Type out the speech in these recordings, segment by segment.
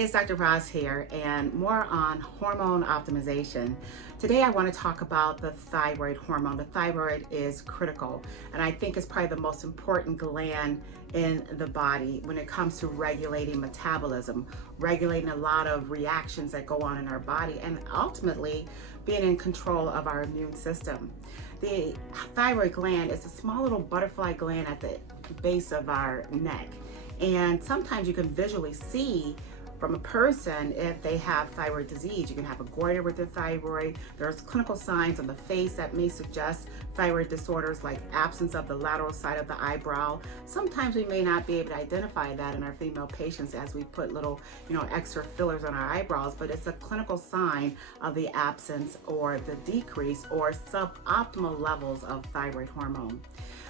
Hey, it's Dr. Roz here, and more on hormone optimization. Today I want to talk about the thyroid hormone. The thyroid is critical, and I think it's probably the most important gland in the body when it comes to regulating metabolism, regulating a lot of reactions that go on in our body, and ultimately being in control of our immune system. The thyroid gland is a small little butterfly gland at the base of our neck, and sometimes you can visually see from a person if they have thyroid disease. You can have a goiter with their thyroid. There's clinical signs on the face that may suggest thyroid disorders like absence of the lateral side of the eyebrow. Sometimes we may not be able to identify that in our female patients as we put little, extra fillers on our eyebrows, but it's a clinical sign of the absence or the decrease or suboptimal levels of thyroid hormone.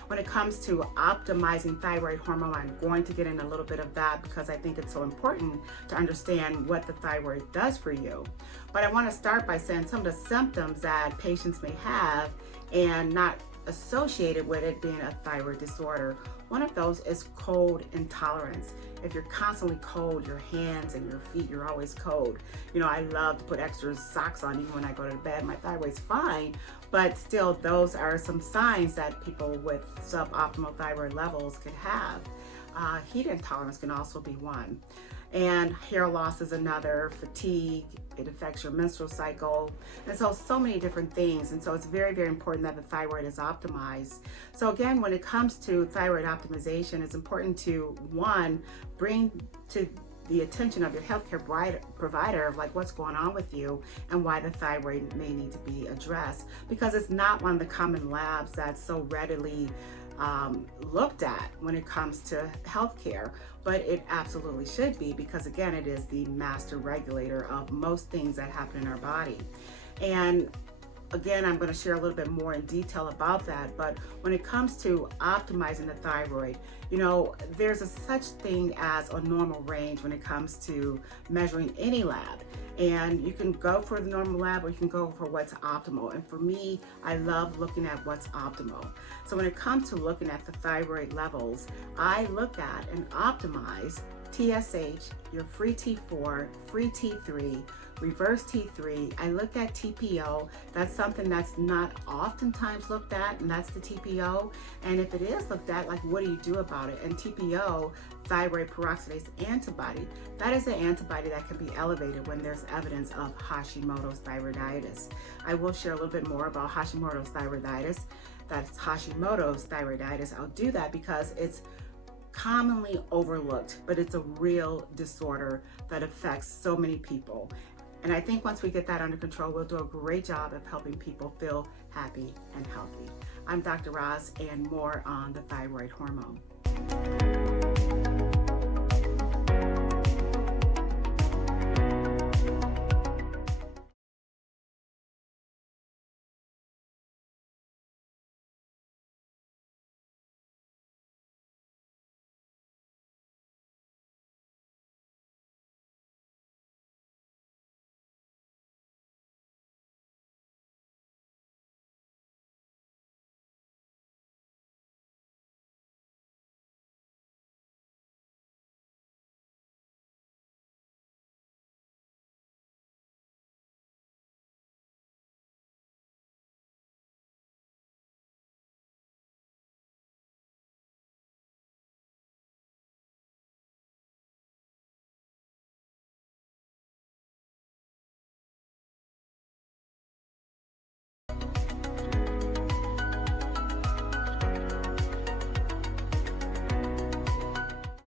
When it comes to optimizing thyroid hormone, I'm going to get in a little bit of that because I think it's so important to understand what the thyroid does for you. But I want to start by saying some of the symptoms that patients may have and not associated with it being a thyroid disorder. One of those is cold intolerance. If you're constantly cold, your hands and your feet, you're always cold. I love to put extra socks on even when I go to bed. My thyroid's fine, but still those are some signs that people with suboptimal thyroid levels could have. Heat intolerance can also be one. And hair loss is another, fatigue, it affects your menstrual cycle. And so many different things. And so it's very, very important that the thyroid is optimized. So again, when it comes to thyroid optimization, it's important to, one, bring to the attention of your healthcare provider of like what's going on with you and why the thyroid may need to be addressed, because it's not one of the common labs that's so readily looked at when it comes to healthcare, but it absolutely should be, because again, it is the master regulator of most things that happen in our body. And again, I'm going to share a little bit more in detail about that. But when it comes to optimizing the thyroid, there's a such thing as a normal range when it comes to measuring any lab. And you can go for the normal lab or you can go for what's optimal. And for me, I love looking at what's optimal. So when it comes to looking at the thyroid levels, I look at and optimize TSH, your free T4, free T3, reverse T3. I look at TPO. That's something that's not oftentimes looked at, and that's the TPO. And if it is looked at, like, what do you do about it? And TPO, thyroid peroxidase antibody, that is an antibody that can be elevated when there's evidence of Hashimoto's thyroiditis. I will share a little bit more about Hashimoto's thyroiditis. That's Hashimoto's thyroiditis. I'll do that because it's commonly overlooked, but it's a real disorder that affects so many people. And I think once we get that under control, we'll do a great job of helping people feel happy and healthy. I'm Dr. Roz, and more on the thyroid hormone.